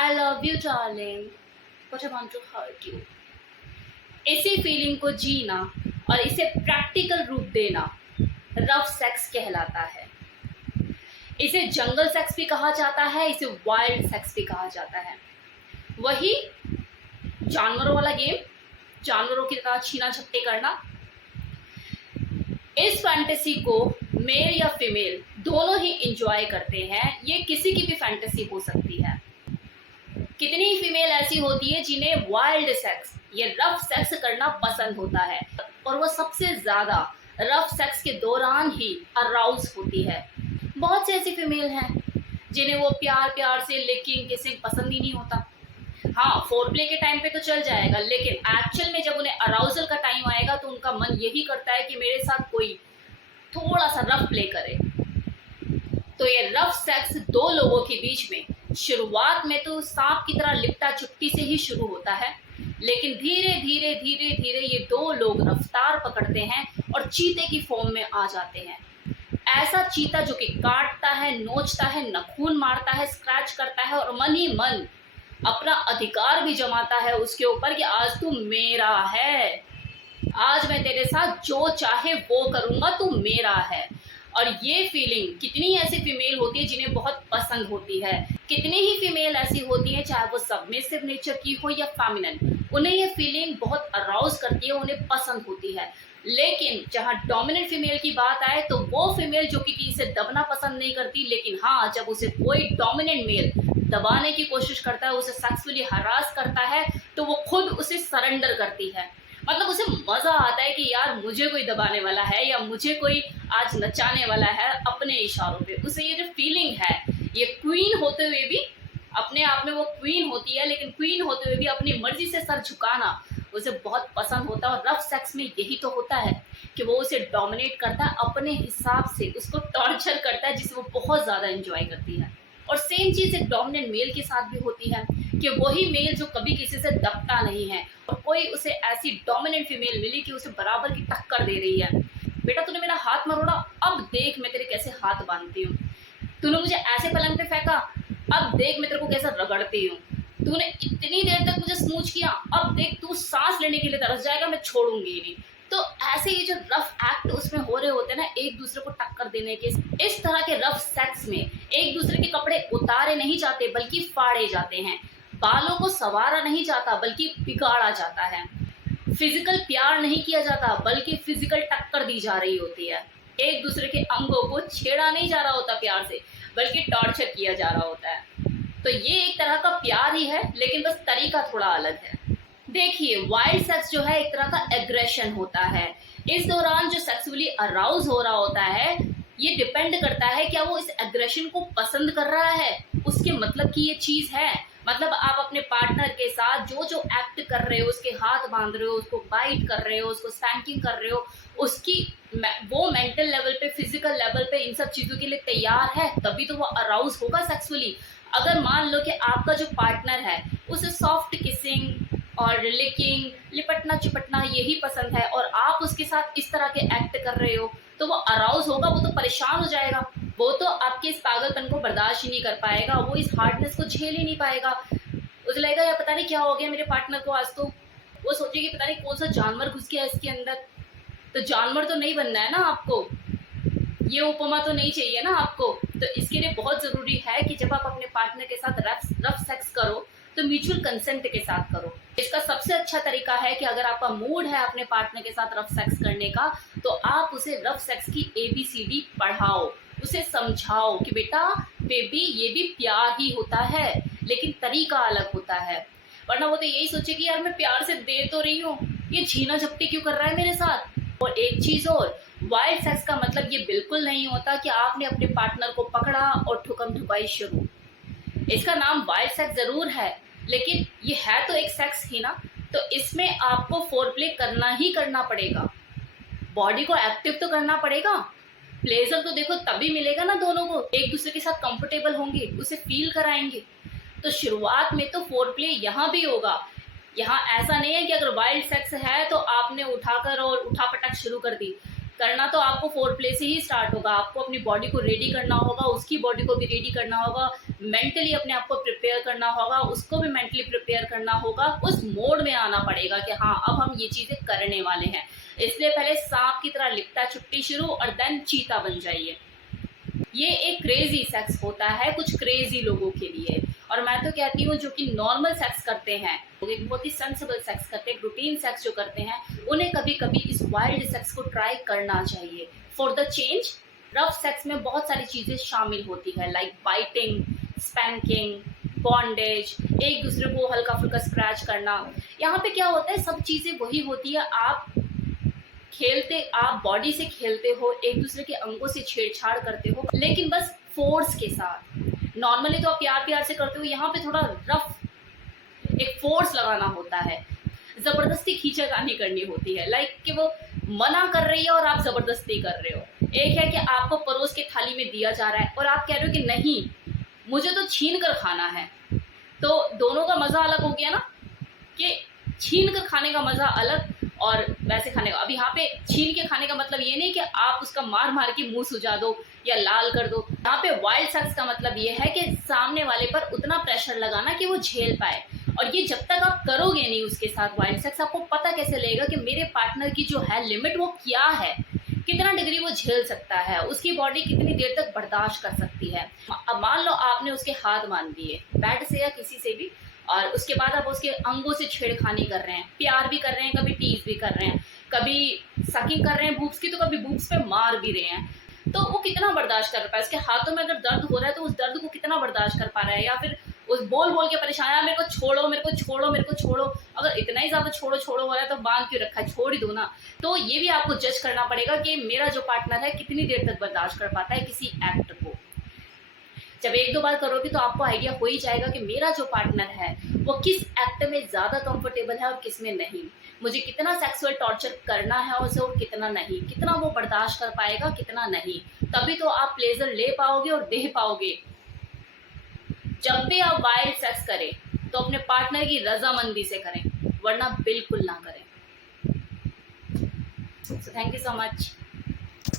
I love you darling, but I want to hurt you. इसी feeling को जीना और इसे प्रैक्टिकल रूप देना रफ सेक्स कहलाता है। इसे जंगल सेक्स भी कहा जाता है, इसे वाइल्ड सेक्स भी कहा जाता है। वही जानवरों वाला गेम, जानवरों की तरह छीना झपटी करना। इस फैंटेसी को मेल या फीमेल दोनों ही इंजॉय करते हैं। ये किसी की भी फैंटेसी हो सकती है। कितनी ही फीमेल ऐसी होती है जिन्हें वाइल्ड सेक्स, ये रफ सेक्स करना पसंद होता है, और वो सबसे ज्यादा रफ सेक्स के दौरान ही अराउज होती है। बहुत से ऐसी फीमेल हैं जिन्हें वो प्यार प्यार से लिकिंग किसिंग पसंद ही नहीं होता। हाँ, फोरप्ले के टाइम पे तो चल जाएगा, लेकिन एक्चुअल में जब उन्हें अराउजल का टाइम आएगा तो उनका मन यही करता है कि मेरे साथ कोई थोड़ा सा रफ प्ले करे। तो ये रफ सेक्स दो लोगों के बीच में शुरुआत में तो सांप की तरह लिपटा चुपटी से ही शुरू होता है, लेकिन धीरे धीरे धीरे धीरे ये दो लोग रफ्तार पकड़ते हैं और चीते की फॉर्म में आ जाते हैं। ऐसा चीता जो कि काटता है, नोचता है, नखून मारता है, स्क्रैच करता है और मन ही मन अपना अधिकार भी जमाता है उसके ऊपर कि आज तू मेरा है, आज मैं तेरे साथ जो चाहे वो करूंगा, तू मेरा है। और ये फीलिंग कितनी ऐसी फीमेल होती है जिन्हें बहुत पसंद होती है। कितनी ही फीमेल ऐसी होती है, चाहे वो सबमिसिव नेचर की हो या फेमिनिन, उन्हें ये फीलिंग बहुत अराउज करती है, उन्हें पसंद होती है। लेकिन जहाँ डोमिनेंट फीमेल की बात आए तो वो फीमेल जो कि इसे दबना पसंद नहीं करती, लेकिन हाँ, जब उसे कोई डोमिनेंट मेल दबाने की कोशिश करता है, उसे सेक्सुअली हरास करता है, तो वो खुद उसे सरेंडर करती है। मतलब उसे मजा आता है कि यार मुझे कोई दबाने वाला है या मुझे कोई आज नचाने वाला है अपने इशारों पे। उसे ये जो फीलिंग है, ये क्वीन होते हुए भी, अपने आप में वो क्वीन होती है, लेकिन क्वीन होते हुए भी अपनी मर्जी से सर झुकाना उसे बहुत पसंद होता है। और रफ सेक्स में यही तो होता है कि वो उसे डोमिनेट करता है अपने हिसाब से, उसको टॉर्चर करता है, जिसे वो बहुत ज्यादा एंजॉय करती है। और सेम चीज एक डोमिनेंट मेल के साथ भी होती है कि वही मेल जो कभी किसी से दबता नहीं है, और कोई उसे ऐसी डोमिनेंट फीमेल मिली कि उसे बराबर की टक्कर दे रही है। बेटा तूने मेरा हाथ मरोड़ा, अब देख मैं तेरे कैसे हाथ बांधती हूँ। तूने मुझे ऐसे पलंग पे फेंका, अब देख मैं तेरे को कैसे रगड़ती हूँ। तूने इतनी देर तक मुझे स्मूच किया, अब देख तू सांस लेने के लिए तरस जाएगा, मैं छोड़ूंगी ही नहीं। तो ऐसे ये जो रफ एक्ट उसमें हो रहे होते हैं ना, एक दूसरे को टक्कर देने के, इस तरह के रफ सेक्स में एक दूसरे के कपड़े उतारे नहीं जाते बल्कि फाड़े जाते हैं, बालों को संवारा नहीं जाता बल्कि बिगाड़ा जाता है, फिजिकल प्यार नहीं किया जाता बल्कि फिजिकल टक्कर दी जा रही होती है, एक दूसरे के अंगों को छेड़ा नहीं जा रहा होता प्यार से बल्कि टॉर्चर किया जा रहा होता है। तो ये एक तरह का प्यार ही है, लेकिन बस तरीका थोड़ा अलग है। देखिए, वाइल्ड सेक्स जो है एक तरह का एग्रेशन होता है। इस दौरान जो सेक्सुअली अराउज हो रहा होता है, ये डिपेंड करता है क्या वो इस एग्रेशन को पसंद कर रहा है, उसके मतलब की ये चीज है। मतलब आप अपने पार्टनर के साथ जो जो एक्ट कर रहे हो, उसके हाथ बांध रहे हो, उसको बाइट कर रहे हो, उसको स्पैंकिंग कर रहे हो, उसकी वो मेंटल लेवल पे, फिजिकल लेवल पे इन सब चीजों के लिए तैयार है, तभी तो वो अराउज होगा सेक्सुअली। अगर मान लो कि आपका जो पार्टनर है उसे सॉफ्ट किसिंग और लिकिंग, लिपटना चिपटना यही पसंद है, और आप उसके साथ इस तरह के एक्ट कर रहे हो, तो वो अराउज होगा, वो तो परेशान हो जाएगा, वो तो आपके इस पागलपन को बर्दाश्त ही नहीं कर पाएगा, वो इस हार्डनेस को झेल ही नहीं पाएगा। उसे लगेगा यार पता नहीं क्या हो गया मेरे पार्टनर को आज, तो वो सोचेगी पता नहीं कौन सा जानवर घुस गया इसके अंदर। तो जानवर तो नहीं बनना है ना आपको, ये उपमा तो नहीं चाहिए ना आपको। तो इसके लिए बहुत जरूरी है कि जब आप अपने पार्टनर के साथ रफ सेक्स करो तो म्यूचुअल कंसेंट के साथ करो। इसका सबसे अच्छा तरीका है कि अगर आपका मूड है अपने पार्टनर के साथ रफ सेक्स करने का, तो आप उसे रफ सेक्स की ABCD पढ़ाओ, उसे समझाओ कि बेटा बेबी ये भी प्यार ही होता है, लेकिन तरीका अलग होता है। वरना वो तो यही सोचे कि यार मैं प्यार से दे तो रही हूँ, ये छीना झपटी क्यों कर रहा है मेरे साथ। और एक चीज और, वाइल्ड सेक्स का मतलब ये बिल्कुल नहीं होता कि आपने अपने पार्टनर को पकड़ा और ठुकम ठुकाई शुरू। इसका नाम वाइल्ड सेक्स जरूर है, लेकिन ये है तो एक सेक्स ही ना। तो इसमें आपको फोरप्ले करना ही करना पड़ेगा, बॉडी को एक्टिव तो करना पड़ेगा। प्लेजर तो देखो तभी मिलेगा ना, दोनों को एक दूसरे के साथ कंफर्टेबल होंगे, उसे फील कराएंगे। तो शुरुआत में तो फोरप्ले यहाँ भी होगा। यहाँ ऐसा नहीं है कि अगर वाइल्ड सेक्स है तो आपने उठाकर और उठापटक शुरू कर दी। करना तो आपको फोरप्ले से ही स्टार्ट होगा। आपको अपनी बॉडी को रेडी करना होगा, उसकी बॉडी को भी रेडी करना होगा, मेंटली अपने आप को प्रिपेयर करना होगा, उसको भी मेंटली प्रिपेयर करना होगा, उस मोड में आना पड़ेगा कि हाँ अब हम ये चीजें करने वाले हैं। इसलिए पहले सांप की तरह लिपटा छुट्टी शुरू और देन चीता बन जाइए। ये एक क्रेजी सेक्स होता है कुछ क्रेजी लोगों के लिए, और मैं तो कहती हूँ जो कि नॉर्मल सेक्स करते हैं, एक बहुत ही सेंसिबल सेक्स करते हैं, रूटीन सेक्स जो करते हैं, उन्हें कभी कभी इस वाइल्ड सेक्स को ट्राई करना चाहिए for the change. Rough sex में बहुत सारी चीजें शामिल होती है, लाइक बाइटिंग, स्पैंकिंग, बॉन्डेज, एक दूसरे को हल्का फुल्का स्क्रैच करना। यहाँ पे क्या होता है, सब चीजें वही होती है, आप बॉडी से खेलते हो, एक दूसरे के अंगों से छेड़छाड़ करते हो, लेकिन बस फोर्स के साथ। नॉर्मली तो आप प्यार प्यार से करते हो, यहाँ पे थोड़ा रफ एक फोर्स लगाना होता है, जबरदस्ती खींचातानी करनी होती है, लाइक कि वो मना कर रही है और आप जबरदस्ती कर रहे हो। एक है कि आपको परोस के थाली में दिया जा रहा है और आप कह रहे हो कि नहीं मुझे तो छीन कर खाना है, तो दोनों का मजा अलग हो गया ना, कि छीन कर खाने का मजा अलग और वैसे खाने का। अब यहाँ पे छीन के खाने का मतलब ये नहीं कि आप उसका मार मार के मुंह सुजा दो या लाल कर दो। यहाँ पे वाइल्ड सेक्स का मतलब ये है कि सामने वाले पर उतना प्रेशर लगाना कि वो झेल पाए, और ये जब तक आप करोगे नहीं उसके साथ वाइल्ड सेक्स, आपको पता कैसे लगेगा कि मेरे पार्टनर की जो है लिमिट वो क्या है, कितना डिग्री वो झेल सकता है, उसकी बॉडी कितनी देर तक बर्दाश्त कर सकती है। अब मान लो आपने उसके हाथ बांध दिए बेड से या किसी से भी, और उसके बाद आप उसके अंगों से छेड़खानी कर रहे हैं, प्यार भी कर रहे हैं, कभी टीज भी कर रहे हैं, कभी सकिंग कर रहे हैं बूब्स की, तो कभी बूब्स पे मार भी रहे हैं, तो वो कितना बर्दाश्त कर पा है। उसके हाथों में अगर दर्द हो रहा है तो उस दर्द को कितना बर्दाश्त कर पा रहा है, या फिर उस बोल बोल के परेशान है, मेरे को छोड़ो मेरे को छोड़ो मेरे को छोड़ो। अगर इतना ही ज्यादा छोड़ो छोड़ो हो रहा है तो बांध क्यों रखा है, छोड़ ही दो ना। तो ये भी आपको जज करना पड़ेगा कि मेरा जो पार्टनर है कितनी देर तक बर्दाश्त कर पाता है किसी एक्ट को। जब एक दो बार करोगे तो आपको आइडिया हो ही जाएगा कि मेरा जो पार्टनर है वो किस एक्ट में ज्यादा कंफर्टेबल है और किस में नहीं, मुझे कितना सेक्सुअल टॉर्चर करना है उसे और कितना नहीं, कितना वो बर्दाश्त कर पाएगा कितना नहीं। तभी तो आप प्लेजर ले पाओगे और दे पाओगे। जब भी आप वाइल्ड सेक्स करें तो अपने पार्टनर की रजामंदी से करें, वरना बिल्कुल ना करें। Thank you so much.